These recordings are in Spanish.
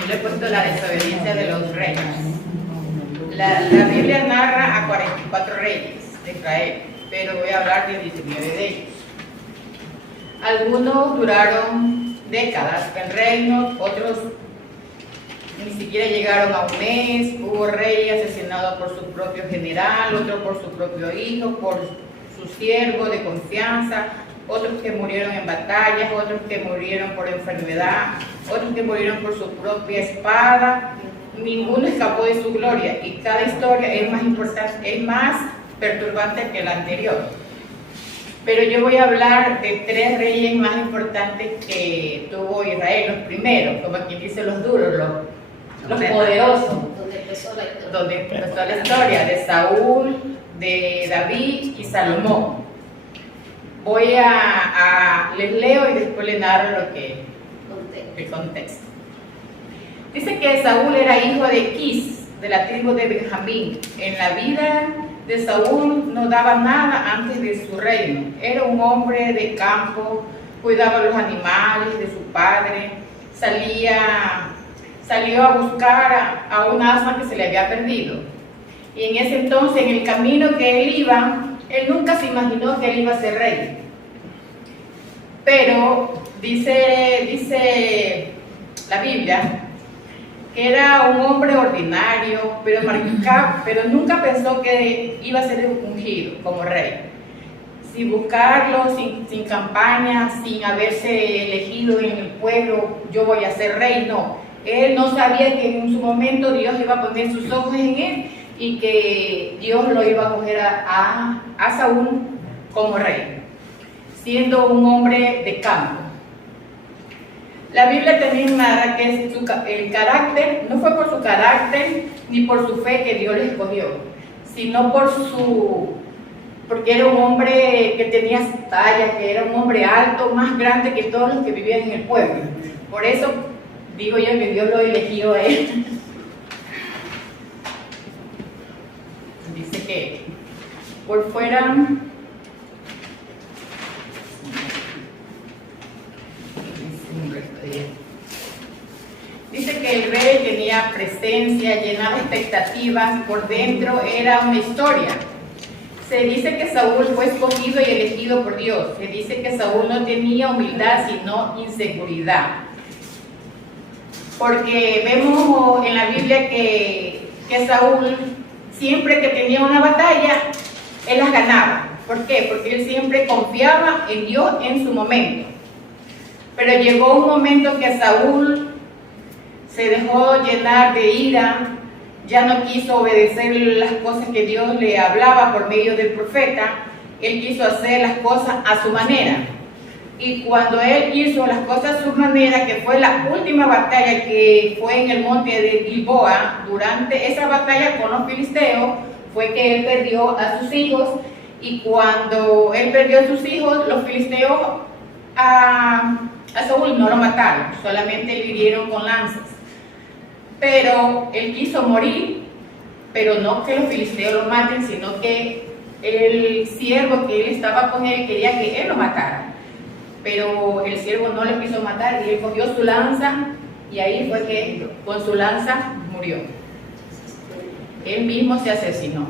Yo le he puesto la desobediencia de los reyes. La Biblia narra a 44 reyes de Israel, pero voy a hablar de 19 de ellos. Algunos duraron décadas en reino, otros ni siquiera llegaron a un mes. Hubo rey asesinado por su propio general, otro por su propio hijo, por su siervo de confianza, otros que murieron en batallas, otros que murieron por enfermedad, otros que murieron por su propia espada. Ninguno escapó de su gloria y cada historia es más importante, es más perturbante que la anterior. Pero yo voy a hablar de 3 reyes más importantes que tuvo Israel, los primeros, como quien dice los duros, los poderosos, donde empezó la historia de Saúl, de David y Salomón. Les leo y después les narro el contexto. Dice que Saúl era hijo de Quis, de la tribu de Benjamín. En la vida de Saúl no daba nada antes de su reino. Era un hombre de campo, cuidaba los animales de su padre, salió a buscar a un asna que se le había perdido. Y en ese entonces, en el camino que él iba, él nunca se imaginó que él iba a ser rey. Pero dice la Biblia que era un hombre ordinario, pero nunca pensó que iba a ser ungido como rey. Sin buscarlo, sin campaña, sin haberse elegido en el pueblo, yo voy a ser rey, no. Él no sabía que en su momento Dios iba a poner sus ojos en él y que Dios lo iba a coger a Saúl como rey, siendo un hombre de campo. La Biblia también narra que el carácter, no fue por su carácter ni por su fe que Dios le escogió, sino porque era un hombre que tenía talla, que era un hombre alto, más grande que todos los que vivían en el pueblo. Por eso digo yo que Dios lo eligió a él. Dice que por fuera dice que el rey tenía presencia, llenaba expectativas, por dentro era una historia. Se dice que Saúl fue escogido y elegido por Dios. Se dice que Saúl no tenía humildad, sino inseguridad. Porque vemos en la Biblia que Saúl, siempre que tenía una batalla, él las ganaba. ¿Por qué? Porque él siempre confiaba en Dios en su momento. Pero llegó un momento que Saúl se dejó llenar de ira, ya no quiso obedecer las cosas que Dios le hablaba por medio del profeta. Él quiso hacer las cosas a su manera. Y cuando él hizo las cosas a su manera, que fue la última batalla que fue en el monte de Gilboa, durante esa batalla con los filisteos, fue que él perdió a sus hijos. Y cuando él perdió a sus hijos, los filisteos a Saúl no lo mataron, solamente le hirieron con lanzas. Pero él quiso morir, pero no que los filisteos lo maten, sino que el siervo que él estaba con él quería que él lo matara. Pero el siervo no le quiso matar y él cogió su lanza y ahí fue que con su lanza murió. Él mismo se asesinó.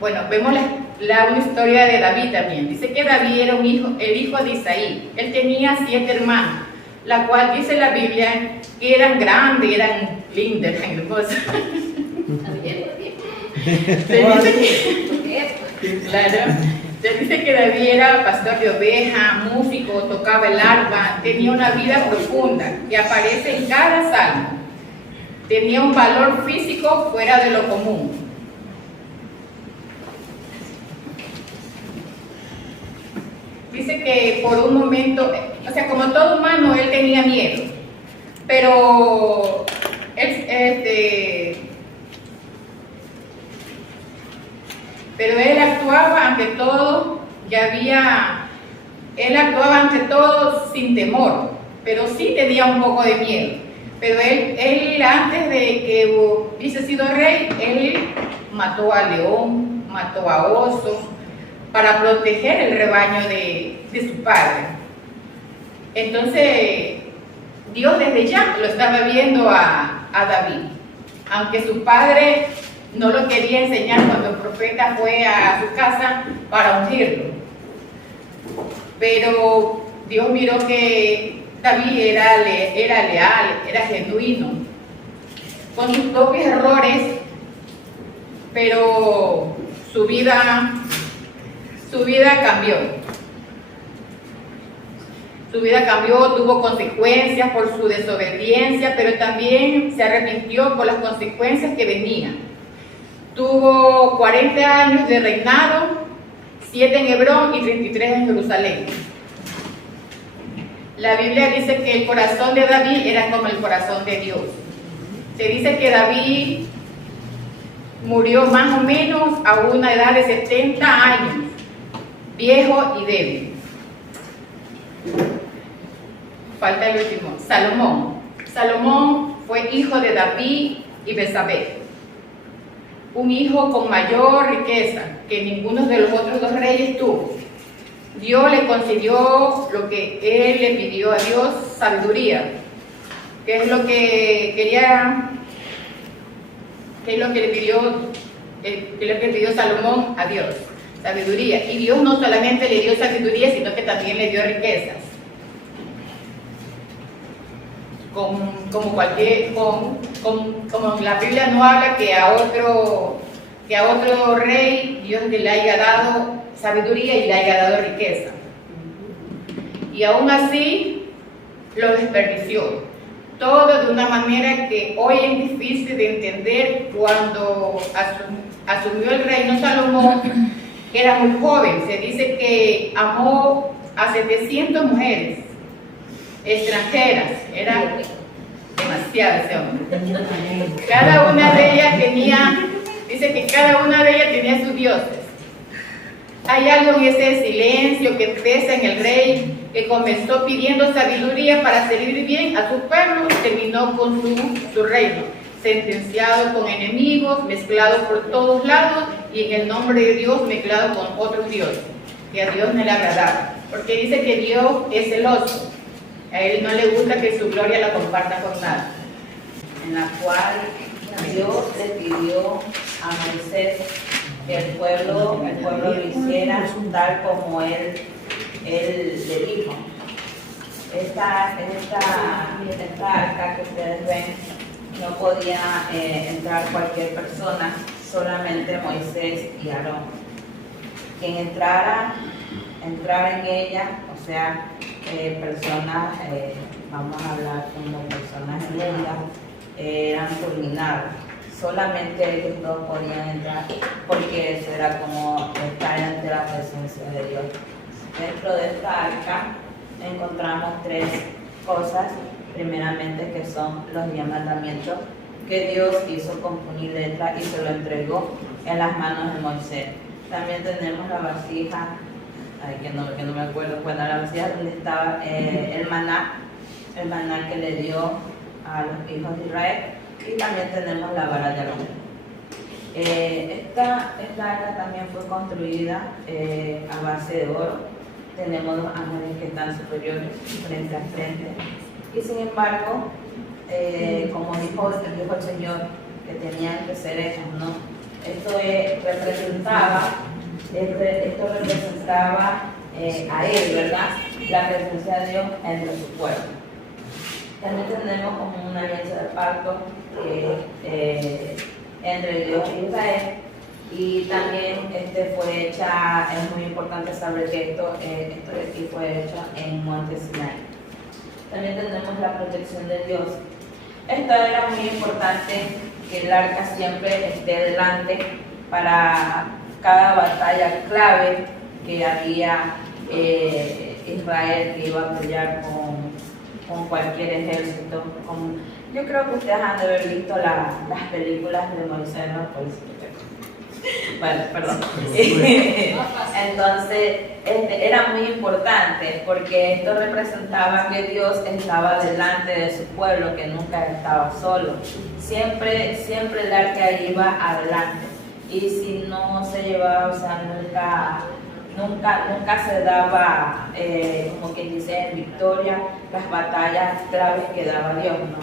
Bueno, vemos una historia de David también. Dice que David era el hijo de Isaí. Él tenía 7 hermanos, la cual dice la Biblia que eran grandes, eran lindas, eran hermosas. Se dice que David era pastor de ovejas, músico, tocaba el arpa, tenía una vida profunda que aparece en cada salmo. Tenía un valor físico fuera de lo común. Dice que por un momento, o sea, como todo humano, él tenía miedo, pero él actuaba ante todo, él actuaba ante todo sin temor, pero sí tenía un poco de miedo. Pero él antes de que hubiese sido rey, él mató a león, mató a oso, para proteger el rebaño de su padre. Entonces, Dios desde ya lo estaba viendo a David, aunque su padre no lo quería enseñar cuando el profeta fue a su casa para ungirlo. Pero Dios miró que David era leal, era genuino, con sus propios errores, pero su vida cambió. Su vida cambió, tuvo consecuencias por su desobediencia, pero también se arrepintió por las consecuencias que venían. Tuvo 40 años de reinado, 7 en Hebrón y 33 en Jerusalén. La Biblia dice que el corazón de David era como el corazón de Dios. Se dice que David murió más o menos a una edad de 70 años, viejo y débil. Falta el último, Salomón. Salomón fue hijo de David y Betsabé, un hijo con mayor riqueza que ninguno de los otros dos reyes tuvo. Dios le concedió lo que él le pidió a Dios, sabiduría, que es lo que quería, que es lo que le pidió Salomón a Dios, sabiduría. Y Dios no solamente le dio sabiduría, sino que también le dio riquezas. Como la Biblia no habla que a otro rey Dios le haya dado sabiduría y le haya dado riqueza, y aún así lo desperdició, todo de una manera que hoy es difícil de entender. Cuando asumió el reino Salomón, era muy joven. Se dice que amó a 700 mujeres extranjeras, era demasiado ese hombre. Cada una de ellas dice que cada una de ellas tenía sus dioses. Hay algo en ese silencio que pesa en el rey, que comenzó pidiendo sabiduría para servir bien a su pueblo y terminó con su reino, sentenciado con enemigos, mezclado por todos lados y en el nombre de Dios mezclado con otros dioses, que a Dios no le agradaba, porque dice que Dios es celoso. A él no le gusta que su gloria la comparta con nada. En la cual Dios le pidió a Moisés que el pueblo lo hiciera tal como él le dijo. Esta arca que ustedes ven, no podía entrar cualquier persona, solamente Moisés y Aarón. Quien entrara en ella, o sea, personas, vamos a hablar como personas inmundas, eran fulminados. Solamente ellos dos podían entrar, porque eso era como estar ante la presencia de Dios. Dentro de esta arca encontramos 3 cosas, primeramente, que son los 10 mandamientos que Dios hizo con puño y letra y se lo entregó en las manos de Moisés. También tenemos la vasija, que no me acuerdo, bueno, la vasija donde estaba el maná que le dio a los hijos de Israel, y también tenemos la vara de Aarón. Esta arca también fue construida a base de oro. Tenemos 2 ángeles que están superiores, frente a frente, y sin embargo, como dijo el Señor, que tenían que ser ellos, ¿no? Esto representaba a Él, ¿verdad? La presencia de Dios entre su pueblo. También tenemos como una alianza de pacto entre Dios y Israel, y también fue hecha, es muy importante saber que esto de aquí fue hecho en Monte Sinai. También tenemos la protección de Dios. Esto era muy importante, que el arca siempre esté delante para cada batalla clave que había Israel, que iba a pelear con cualquier ejército. Yo creo que ustedes han de haber visto las películas de Moisés, ¿no? Bueno, perdón. Entonces, era muy importante, porque esto representaba que Dios estaba delante de su pueblo, que nunca estaba solo. Siempre el arca iba adelante. Y si no se llevaba, o sea, nunca se daba, como quien dice, en victoria, las batallas claves que daba Dios, ¿no?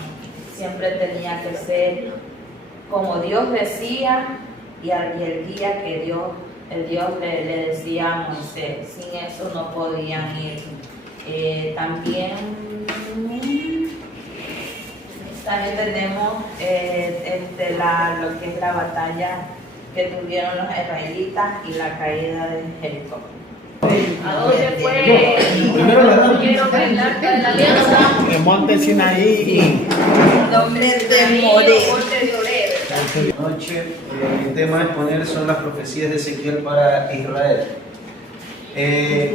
Siempre tenía que ser como Dios decía y el día que Dios le decía a Moisés. Sin eso no podían ir. También tenemos lo que es la batalla que tuvieron los israelitas y la caída de Jericó. ¿A dónde fue? ¿Tuvieron el arca de la alianza? El monte Sinaí. Nombre de Monte de Olé, ¿verdad? Esta noche el tema a exponer son las profecías de Ezequiel para Israel.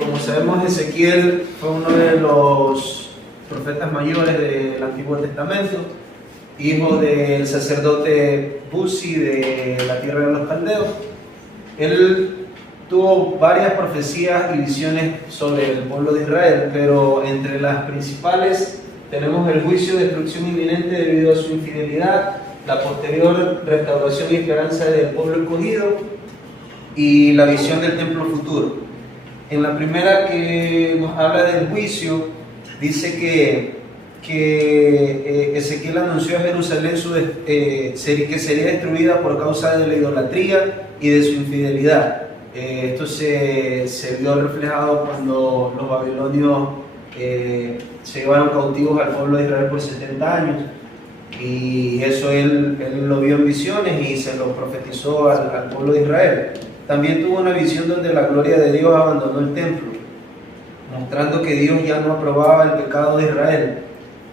Como sabemos, Ezequiel fue uno de los profetas mayores del Antiguo Testamento, hijo del sacerdote Buzi de la tierra de los caldeos. Él tuvo varias profecías y visiones sobre el pueblo de Israel, pero entre las principales tenemos el juicio de destrucción inminente debido a su infidelidad, la posterior restauración y esperanza del pueblo escogido y la visión del templo futuro. En la primera, que nos habla del juicio, dice que Ezequiel anunció a Jerusalén que sería destruida por causa de la idolatría y de su infidelidad. Esto se vio reflejado cuando los babilonios se llevaron cautivos al pueblo de Israel por 70 años, y eso él lo vio en visiones y se lo profetizó al pueblo de Israel. También tuvo una visión donde la gloria de Dios abandonó el templo, mostrando que Dios ya no aprobaba el pecado de Israel.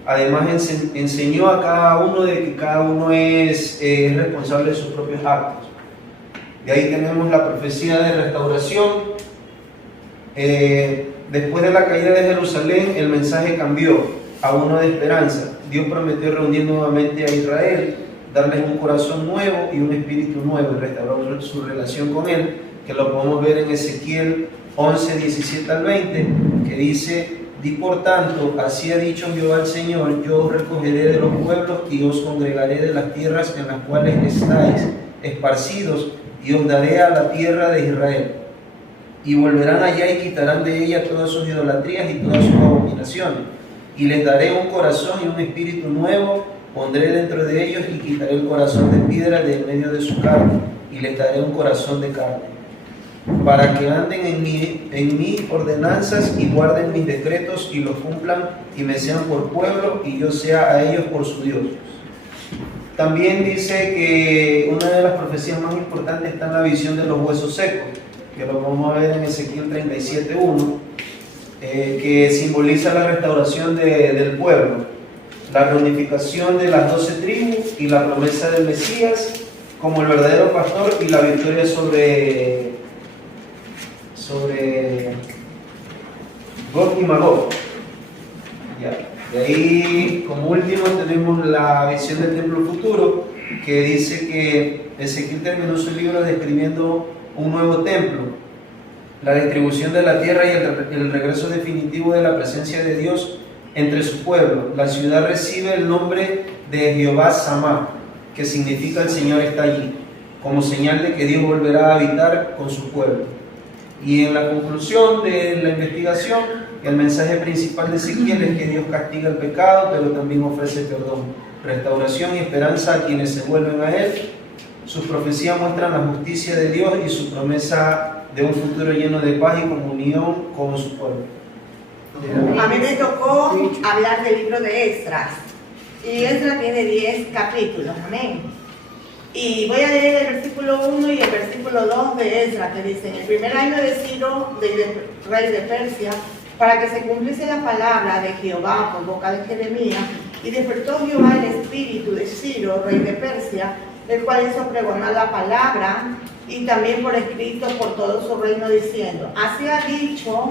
Además enseñó a cada uno de que cada uno es responsable de sus propios actos. De ahí tenemos la profecía de restauración. Después de la caída de Jerusalén, el mensaje cambió a uno de esperanza. Dios prometió reunir nuevamente a Israel, darles un corazón nuevo y un espíritu nuevo, y restaurar su relación con Él, que lo podemos ver en Ezequiel 11, 17 al 20, que dice: di por tanto, así ha dicho Jehová el Señor, yo os recogeré de los pueblos y os congregaré de las tierras en las cuales estáis esparcidos, y os daré a la tierra de Israel. Y volverán allá y quitarán de ella todas sus idolatrías y todas sus abominaciones. Y les daré un corazón y un espíritu nuevo, pondré dentro de ellos y quitaré el corazón de piedra de en medio de su carne, y les daré un corazón de carne, para que anden en mis ordenanzas y guarden mis decretos y los cumplan, y me sean por pueblo y yo sea a ellos por su Dios. También dice que una de las profecías más importantes está en la visión de los huesos secos, que lo vamos a ver en Ezequiel 37:1, que simboliza la restauración del pueblo, la reunificación de las 12 tribus y la promesa del Mesías como el verdadero pastor y la victoria sobre Gog y Magog. De ahí, como último, tenemos la visión del templo futuro, que dice que Ezequiel terminó su libro describiendo un nuevo templo, la distribución de la tierra y el regreso definitivo de la presencia de Dios entre su pueblo. La ciudad recibe el nombre de Jehová Samá, que significa el Señor está allí, como señal de que Dios volverá a habitar con su pueblo. Y en la conclusión de la investigación, el mensaje principal de Ezequiel es que Dios castiga el pecado, pero también ofrece perdón, restauración y esperanza a quienes se vuelven a Él. Sus profecías muestran la justicia de Dios y su promesa de un futuro lleno de paz y comunión con su pueblo. A mí me tocó hablar del libro de Esdras, y Esdras tiene 10 capítulos, amén. Y voy a leer el versículo 1 y el versículo 2 de Esdras, que dicen: el primer año de Ciro, rey de Persia, para que se cumpliese la palabra de Jehová por boca de Jeremías, y despertó Jehová el espíritu de Ciro, rey de Persia, el cual hizo pregonar la palabra, y también por escrito por todo su reino, diciendo: así ha dicho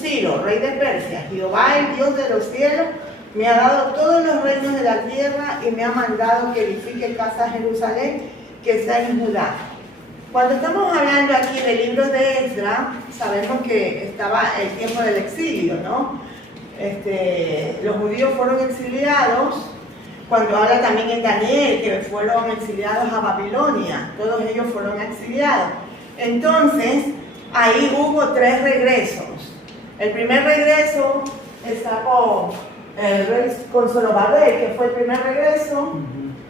Ciro, rey de Persia, Jehová, el Dios de los cielos, me ha dado todos los reinos de la tierra y me ha mandado que edifique casa a Jerusalén, que está en Judá. Cuando estamos hablando aquí del libro de Esdras, sabemos que estaba el tiempo del exilio, ¿no? Los judíos fueron exiliados. Cuando habla también en Daniel, que fueron exiliados a Babilonia, todos ellos fueron exiliados. Entonces, ahí hubo 3 regresos. El primer regreso está con Zorobabel, que fue el primer regreso.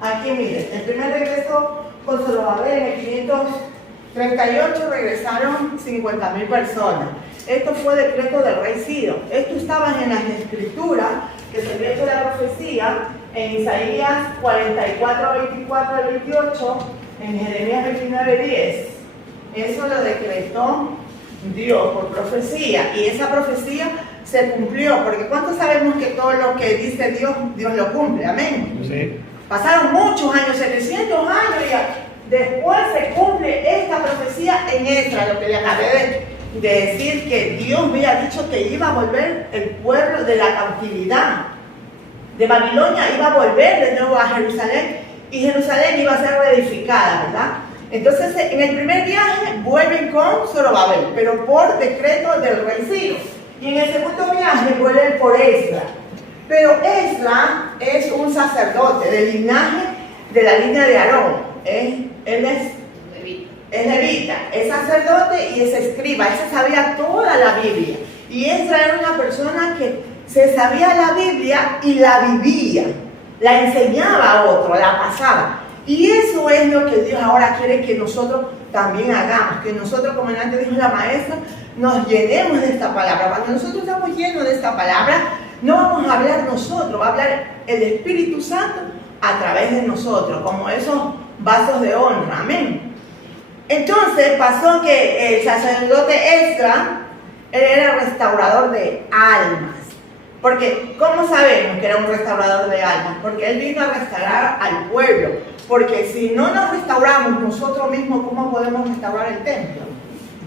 Aquí miren, el primer regreso con Zorobabel en el 538 regresaron 50.000 personas. Esto fue decreto del rey Ciro. Esto estaba en las escrituras que se vio de la profecía en Isaías 44, 24 al 28, en Jeremías 29, 10. Eso lo decretó Dios por profecía, y esa profecía se cumplió, porque ¿cuántos sabemos que todo lo que dice Dios, Dios lo cumple? Amén. Sí. Pasaron muchos años, 700 años ya. Después se cumple esta profecía en Esdras, lo que le acabé de decir, que Dios había dicho que iba a volver el pueblo de la cautividad de Babilonia, iba a volver de nuevo a Jerusalén, y Jerusalén iba a ser reedificada, ¿verdad? Entonces, en el primer viaje vuelven con Zorobabel, pero por decreto del rey Ciro. Y en el segundo viaje vuelven por Esdras. Pero Esdras es un sacerdote del linaje, de la línea de Aarón. Él es levita, es sacerdote y es escriba. Él se sabía toda la Biblia. Y Esdras era una persona que se sabía la Biblia y la vivía. La enseñaba a otro, la pasaba. Y eso es lo que Dios ahora quiere que nosotros también hagamos, que nosotros, como antes dijo la maestra, nos llenemos de esta palabra. Cuando nosotros estamos llenos de esta palabra, no vamos a hablar nosotros, va a hablar el Espíritu Santo a través de nosotros, como esos vasos de honra. Amén. Entonces pasó que el sacerdote Esdras, él era restaurador de almas. Porque, ¿cómo sabemos que era un restaurador de almas? Porque él vino a restaurar al pueblo. Porque si no nos restauramos nosotros mismos, ¿cómo podemos restaurar el templo?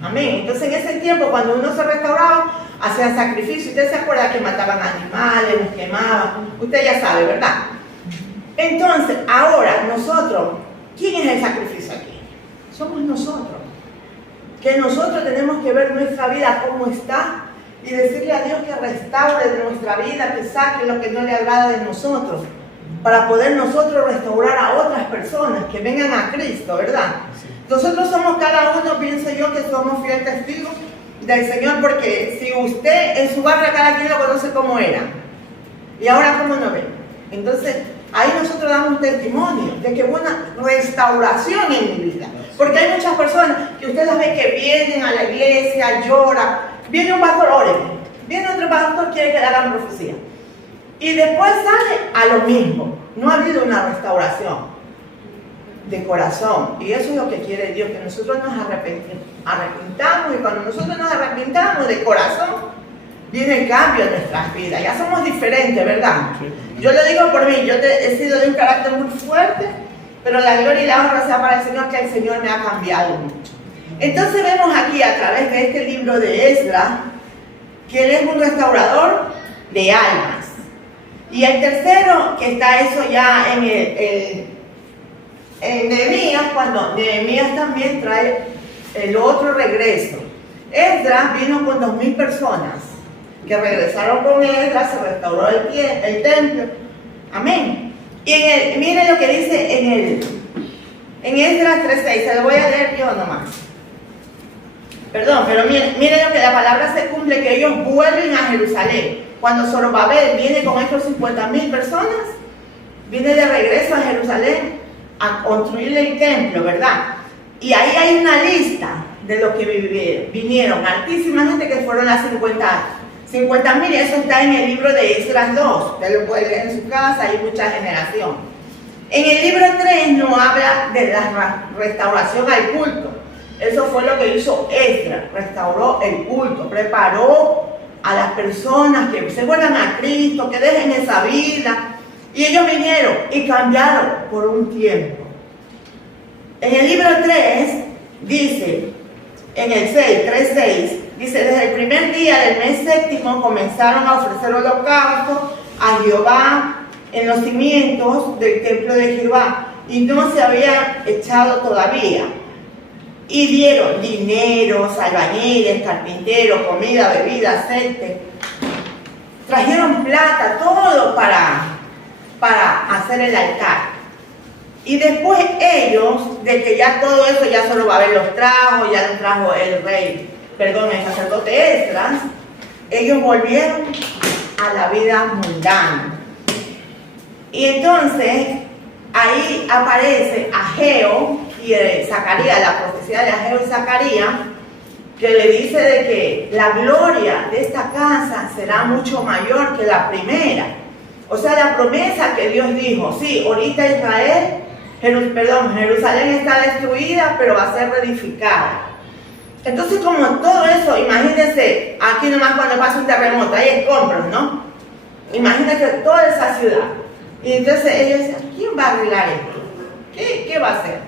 Amén. Entonces, en ese tiempo, cuando uno se restauraba, hacían sacrificio. Usted se acuerda que mataban animales, los quemaban. Usted ya sabe, ¿verdad? Entonces, ahora, nosotros, ¿quién es el sacrificio aquí? Somos nosotros. Que nosotros tenemos que ver nuestra vida cómo está y decirle a Dios que restaure de nuestra vida, que saque lo que no le agrada de nosotros, para poder nosotros restaurar a otras personas que vengan a Cristo, ¿verdad? Nosotros somos cada uno, pienso yo, que somos fieles testigos del Señor, porque si usted en su barrio, cada quien lo conoce como era, y ahora cómo no ve. Entonces, ahí nosotros damos testimonio de que hubo una restauración en mi vida. Porque hay muchas personas que usted las ve que vienen a la iglesia, lloran. Viene un pastor, ore. Viene otro pastor, quiere que le hagan profecía. Y después sale a lo mismo. No ha habido una restauración de corazón. Y eso es lo que quiere Dios, que nosotros nos arrepintamos. Y cuando nosotros nos arrepintamos de corazón, viene el cambio en nuestras vidas. Ya somos diferentes, ¿verdad? Yo lo digo por mí. Yo he sido de un carácter muy fuerte, pero la gloria y la honra sea para el Señor, que el Señor me ha cambiado mucho. Entonces vemos aquí a través de este libro de Esdras que él es un restaurador de almas. Y el tercero, que está eso ya en Nehemías, cuando Nehemías también trae el otro regreso. Esdras vino con 2.000 personas que regresaron con Esdras, se restauró el templo. Amén. Y miren lo que dice en Esdras 3:6, se lo voy a leer yo nomás. Perdón, pero miren lo que la palabra se cumple, que ellos vuelven a Jerusalén. Cuando Zorobabel viene con estos 50.000 personas, viene de regreso a Jerusalén a construir el templo, ¿verdad? Y ahí hay una lista de los que vinieron, altísima gente, que fueron las 50.000, eso está en el libro de Esdras 2, usted lo puede leer en su casa, hay mucha generación. En el libro 3 no habla de la restauración al culto. Eso fue lo que hizo Esdras, restauró el culto, preparó a las personas que se vuelvan a Cristo, que dejen esa vida. Y ellos vinieron y cambiaron por un tiempo. En el libro 3 dice, en el 3:6, dice, desde el primer día del mes séptimo comenzaron a ofrecer holocaustos a Jehová en los cimientos del templo de Jehová, y no se había echado todavía. Y dieron dineros, albañiles, carpinteros, comida, bebida, aceite. Trajeron plata, todo para hacer el altar. Y después ellos de que ya todo eso ya solo va a haber los trajo, ya los trajo el rey, perdón, el sacerdote Esdras, ellos volvieron a la vida mundana. Y entonces ahí aparece Ageo y Zacarías, la profecía de Ageo y Zacarías, que le dice de que la gloria de esta casa será mucho mayor que la primera. O sea, la promesa que Dios dijo, sí, ahorita Israel, Jerusalén está destruida, pero va a ser reedificada. Entonces, como todo eso, imagínense, aquí nomás cuando pasa un terremoto, hay escombros, ¿no? Imagínense toda esa ciudad. Y entonces ellos decían, ¿quién va a arreglar esto? ¿Qué va a hacer?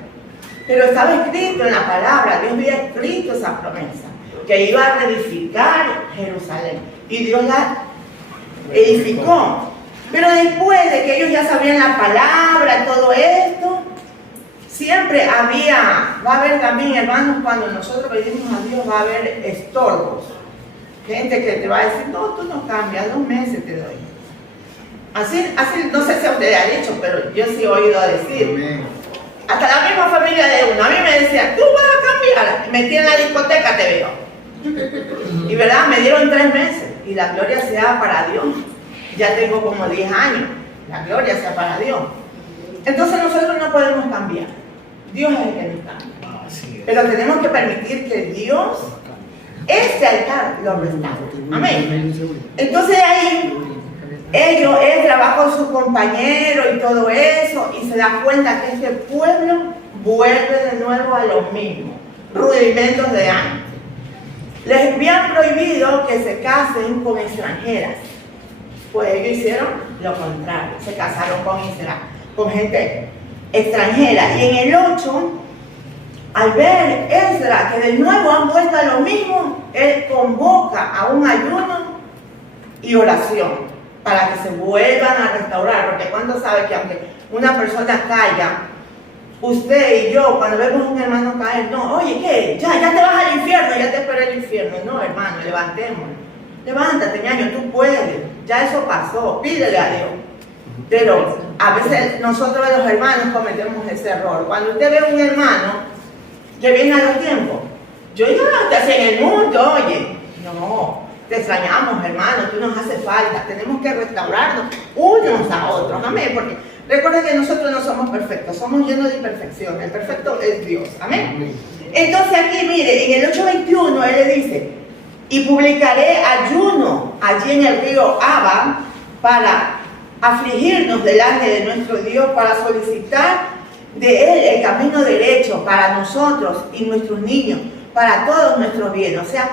Pero estaba escrito en la palabra, Dios había escrito esa promesa, que iba a reedificar Jerusalén. Y Dios la edificó. Pero después de que ellos ya sabían la palabra, todo esto, siempre va a haber también, hermanos, cuando nosotros pedimos a Dios, va a haber estorbos. Gente que te va a decir, no, tú no cambias, 2 meses te doy. Así, no sé si a ustedes han dicho, pero yo sí he oído decir. Hasta la misma familia de uno, a mí me decía, tú vas a cambiar, metí en la discoteca, te veo. Y verdad, me dieron 3 meses, y la gloria sea para Dios. Ya tengo como 10 años, la gloria sea para Dios. Entonces nosotros no podemos cambiar, Dios es el que nos cambia. Pero tenemos que permitir que Dios, este altar, lo restaure. Amén. Entonces ahí, él trabaja con su compañero y todo eso, y se da cuenta que este pueblo vuelve de nuevo a lo mismo, rudimentos de antes. Les habían prohibido que se casen con extranjeras. Pues ellos hicieron lo contrario, se casaron con gente extranjera. Y en el 8, al ver Esdras que de nuevo han vuelto a lo mismo, él convoca a un ayuno y oración para que se vuelvan a restaurar. Porque cuando sabe que aunque una persona caiga, usted y yo, cuando vemos a un hermano caer, no, oye, ¿qué? Ya te vas al infierno, ya te espera el infierno. No, hermano, levantémonos. Levántate, ñaño, tú puedes. Ya eso pasó, pídele a Dios. Pero a veces nosotros los hermanos cometemos ese error. Cuando usted ve a un hermano que viene a los tiempos, yo ya te hacía en el mundo, oye, no, te extrañamos, hermano, tú nos hace falta, tenemos que restaurarnos unos a otros, amén, porque recuerden que nosotros no somos perfectos, somos llenos de imperfección, el perfecto es Dios, amén. Entonces aquí, mire, en el 8:21 él le dice, y publicaré ayuno allí en el río Abba para afligirnos delante de nuestro Dios, para solicitar de Él el camino derecho para nosotros y nuestros niños, para todos nuestros bienes. O sea,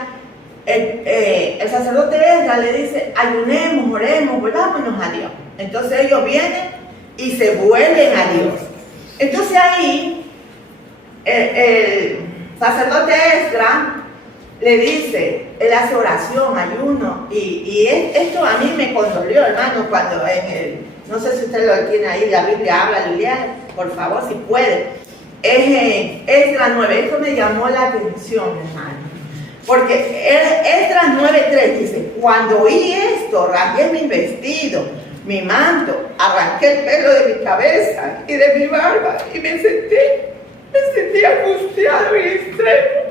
el sacerdote Esdras le dice, ayunemos, oremos, volvámonos a Dios. Entonces ellos vienen y se vuelven a Dios. Entonces ahí el sacerdote Esdras le dice, él hace oración, ayuno, y esto a mí me condolió, hermano, cuando no sé si usted lo tiene ahí, la Biblia habla, Liliana, por favor, si puede, es Esdras 9, esto me llamó la atención, hermano, porque Esdras 9:3 dice, cuando oí esto, rasgué mi vestido, mi manto, arranqué el pelo de mi cabeza y de mi barba, y me sentí angustiado y extremo.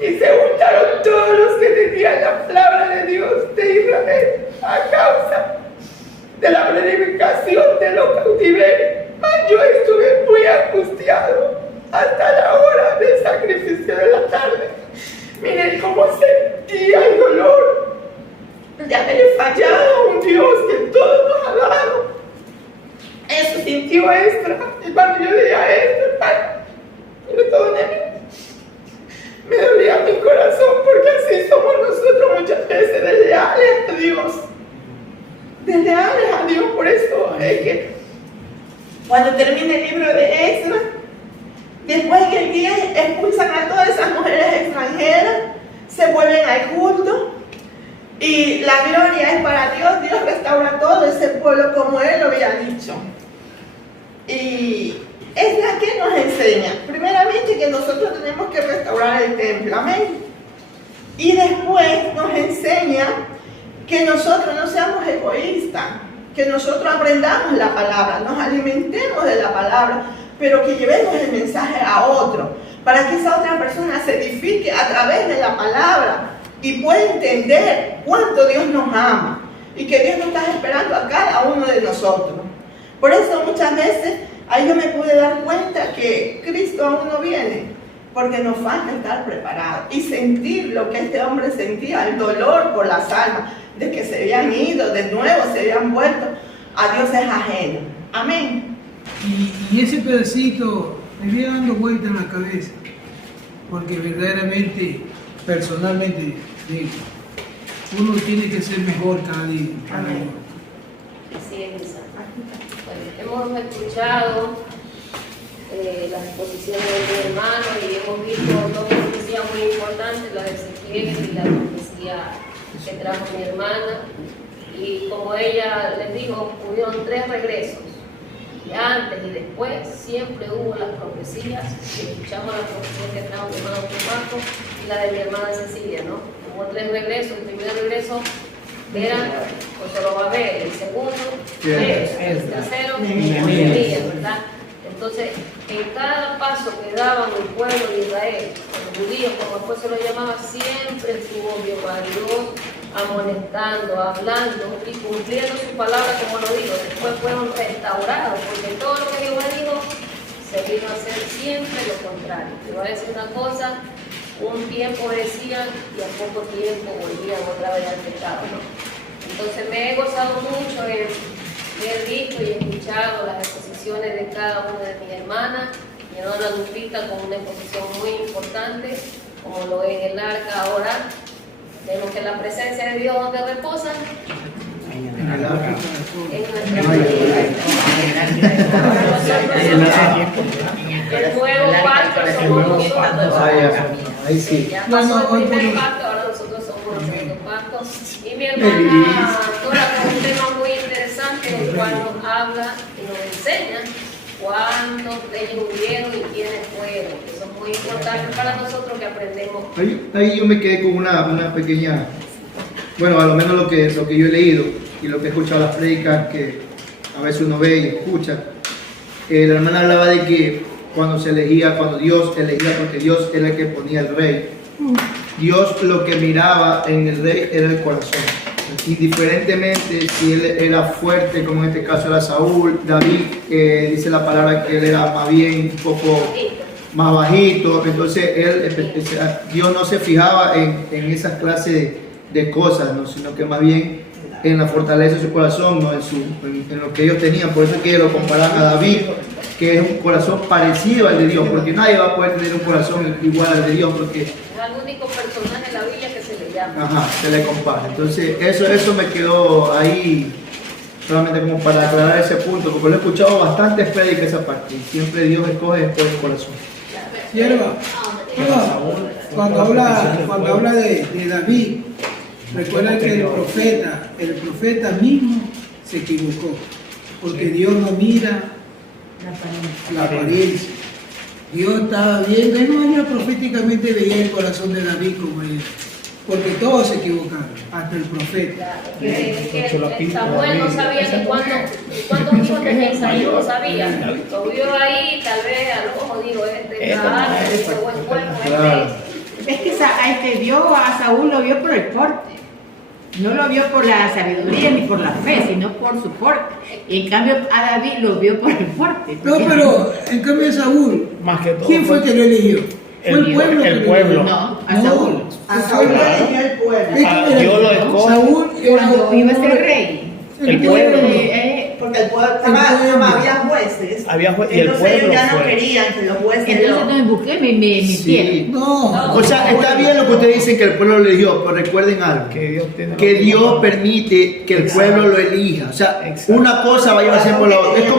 Y se juntaron todos los que tenían la palabra de Dios de Israel a causa de la planificación de los cautiverios. Yo estuve muy angustiado hasta la hora del sacrificio de la tarde. Miren cómo sentía el dolor de haber fallado a un Dios que todo nos ha dado. Eso sintió Esdras. Hermano, yo le dije a Esdras, hermano, perdóneme. Me dolía mi corazón porque así somos nosotros muchas veces, desleales a Dios. Desleales a Dios, por eso es que cuando termine el libro de Esdras, después en el 10 expulsan a todas esas mujeres extranjeras, se vuelven al culto y la gloria es para Dios. Dios restaura todo ese pueblo como Él lo había dicho. Y Esdras, ¿qué nos enseña? Primeramente que nosotros tenemos que restaurar el templo, amén. Y después nos enseña que nosotros no seamos egoístas, que nosotros aprendamos la palabra, nos alimentemos de la palabra, pero que llevemos el mensaje a otro, para que esa otra persona se edifique a través de la palabra y pueda entender cuánto Dios nos ama y que Dios nos está esperando a cada uno de nosotros. Por eso muchas veces ahí yo me pude dar cuenta que Cristo aún no viene, porque nos falta estar preparados y sentir lo que este hombre sentía, el dolor por las almas, de que se habían ido, de nuevo se habían vuelto, a Dios es ajeno. Amén. Y ese pedacito me viene dando vuelta en la cabeza, porque verdaderamente, personalmente, digo, uno tiene que ser mejor cada día. Amén. Así es, Lisa. Bueno, hemos escuchado las exposiciones de mi hermano y hemos visto dos profecías muy importantes, la de Ezequiel y la profecía que trajo mi hermana. Y como ella les dijo, hubieron 3 regresos. Y antes y después siempre hubo las profecías. Escuchamos la profecía que trajo mi hermano Paco y la de mi hermana Cecilia, ¿no? Hubo 3 regresos. El primer regreso era Zorobabel, el segundo, el tercero, Nehemías, ¿verdad? Entonces, en cada paso que daban el pueblo de Israel, los judíos, como después se lo llamaba, siempre estuvo Jehová Dios amonestando, hablando y cumpliendo su palabra, como lo digo. Después fueron restaurados, porque todo lo que Jehová dijo se vino a hacer siempre lo contrario. Te voy a decir una cosa, un tiempo decían y a poco tiempo volvían otra vez al pecado, ¿no? Entonces me he gozado mucho en haber visto y escuchado las exposiciones de cada una de mis hermanas. Mi hermana Lupita con una exposición muy importante, como lo es el arca ahora. Vemos que la presencia de Dios donde reposa en nuestra el nuevo pacto somos nosotros. Ahí sí. Ya pasó el primer pacto, ahora nosotros somos el segundo pacto. Y mi hermana Dora con un tema muy interesante, el cual nos habla y nos enseña cuántos reyes hubieron y quiénes fueron. Eso es muy importante para nosotros que aprendemos. Ahí yo me quedé con una pequeña, bueno, a lo menos lo que yo he leído y lo que he escuchado las prédicas que a veces uno ve y escucha. La hermana hablaba de que cuando Dios elegía, porque Dios era el que ponía el rey. Dios lo que miraba en el rey era el corazón. Indiferentemente si él era fuerte, como en este caso era Saúl, David, dice la palabra que él era más bien un poco más bajito, entonces Dios no se fijaba en esas clases de cosas, ¿no? Sino que más bien en la fortaleza de su corazón, ¿no? en lo que ellos tenían. Por eso es que lo comparan a David, que es un corazón parecido al de Dios, porque nadie va a poder tener un corazón igual al de Dios, porque es el único personaje en la Biblia que se le llama. se le compara. Entonces eso me quedó ahí solamente como para aclarar ese punto, porque lo he escuchado bastantes prédicas esa parte, y siempre Dios escoge después el corazón. Sierva, cuando habla de David, recuerda que el profeta mismo se equivocó, porque Dios no mira la apariencia. Dios estaba viendo, él no era proféticamente veía el corazón de David como él, porque todos se equivocaron, hasta el profeta. Claro, que Samuel no sabía ni cuántos hijos tenía Isaías, no sabía. Lo vio ahí, tal vez al ojo, digo, este buen cuerpo, Es que vio a Saúl, lo vio por el porte. No lo vio por la sabiduría ni por la fe, sino por su porte. Y en cambio a David lo vio por el porte. No, pero en cambio a Saúl, Más que todo, ¿quién fue que lo eligió? Fue el pueblo. el pueblo. No, a Saúl. A Saúl lo eligió el pueblo. Dios lo escoge. Saúl Cuando iba a ser rey. El pueblo. Porque el pueblo había jueces. Y el Entonces pueblo ellos ya no fue. querían que los jueces Entonces no me busqué, me metieron. No. O sea, está bien lo que ustedes dicen que el pueblo lo eligió, pero recuerden algo, que Dios permite que el pueblo lo elija. O sea, Exacto. una cosa va a llevarse por la otra. Es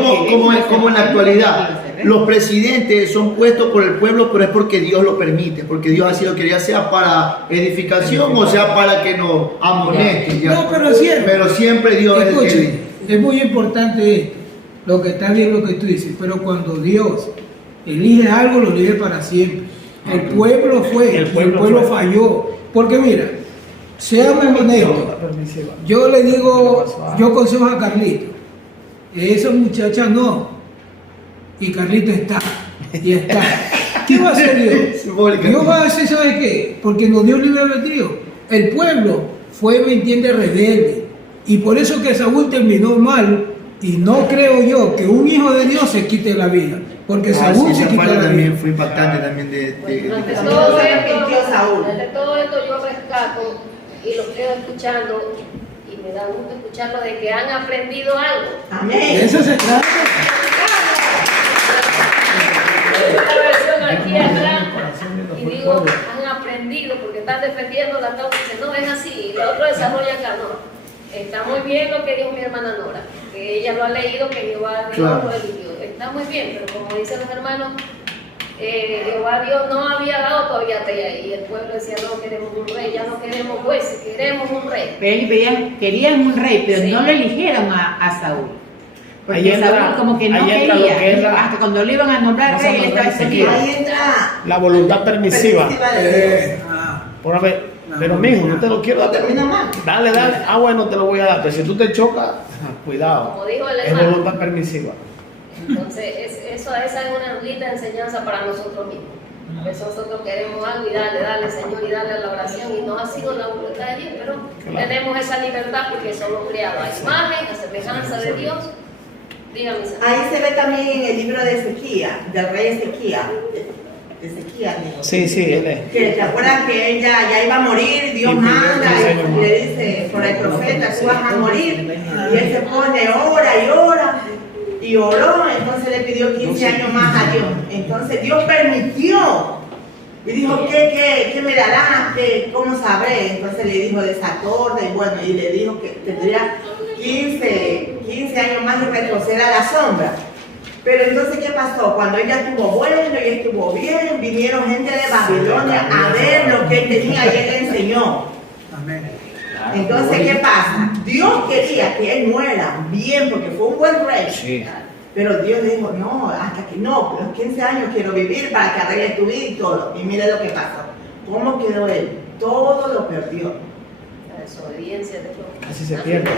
como en la actualidad. Los presidentes son puestos por el pueblo, pero es porque Dios lo permite, porque Dios así lo quería, sea para edificación o sea para que nos amonesten. ya. No, pero siempre. Pero siempre Dios es el que Escuche, elige. es muy importante esto, lo que está bien lo que tú dices, pero cuando Dios elige algo, lo elige para siempre. El pueblo fue, El el pueblo pueblo fue. falló. Porque mira, seamos honestos, yo le digo, yo aconsejo a Carlito, esa muchacha no. y Carlito está. Y está. ¿Qué va a hacer Dios? Simbólica. Dios va a hacer, ¿sabe qué? Porque nos dio libre albedrío. El pueblo fue, ¿me entiende?, rebelde. Y por eso que Saúl terminó mal. Y no creo yo que un hijo de Dios se quite la vida. Porque Saúl Sí, se esa quitó parte la también vida. fue impactante también Ante ¿Cómo todo se esto, arrepintió Saúl? ante todo esto yo rescato y lo quedo escuchando y me da gusto escucharlo de que han aprendido algo. Amén. De eso se trata. Esta versión aquí atrás y digo, han aprendido porque están defendiendo la causa. Dice, no es así, y la otra desarrolla acá, no. Está muy bien lo que dijo mi hermana Nora, que ella lo ha leído, que Jehová Dios Claro. lo eligió. Está muy bien, pero como dicen los hermanos, Jehová Dios no había dado todavía rey y el pueblo decía, no queremos un rey, ya no queremos jueces, queremos un rey. Pero ellos querían un rey, pero Sí. no lo eligieron a Saúl. Porque Ahí entra- Saúl como que no ahí entra lo que es quería. la- Hasta cuando lo iban a nombrar no rey, él somos estaba rey, escondido. Ahí entra La voluntad permisiva. de Dios. Por haber- pero mijo, no te lo quiero dar. Termina mal. Dale, dale. Ah, bueno, te lo voy a dar. Pero si tú te chocas, cuidado. Como dijo el Es hermano. voluntad permisiva. Entonces, esa es una linda enseñanza para nosotros mismos. A veces nosotros queremos algo y dale, Señor, y dale a la oración, y no ha sido la voluntad de Dios, pero Claro. tenemos esa libertad porque somos criados a imagen, a semejanza de Dios. Dígame, Sara. Ahí se ve también en el libro de Ezequiel, del rey Ezequiel. Ezequiel, digo. Sí, sí, él es. Que te acuerdas que él ya iba a morir, Dios Y manda pidió y le dice por el profeta, tú vas a morir. Y él se pone, ora y ora. Y oró, entonces le pidió 15 años más a Dios. Entonces Dios permitió. Y dijo, ¿qué me darás? ¿Cómo sabré? Entonces le dijo de esa torre, y bueno, y le dijo que tendría 15 años más y retroceder a la sombra. Pero entonces, ¿qué pasó? Cuando ella estuvo bueno y estuvo bien, vinieron gente de Babilonia a ver lo que él tenía y él le enseñó. Amén. Entonces, ¿qué pasa? Dios quería que él muera bien porque fue un buen rey. Sí. Pero Dios le dijo, no, hasta que no, los 15 años quiero vivir para que arregle tu vida y todo. Y mire lo que pasó. ¿Cómo quedó él? Todo lo perdió. La desobediencia de Dios. Casi se pierde.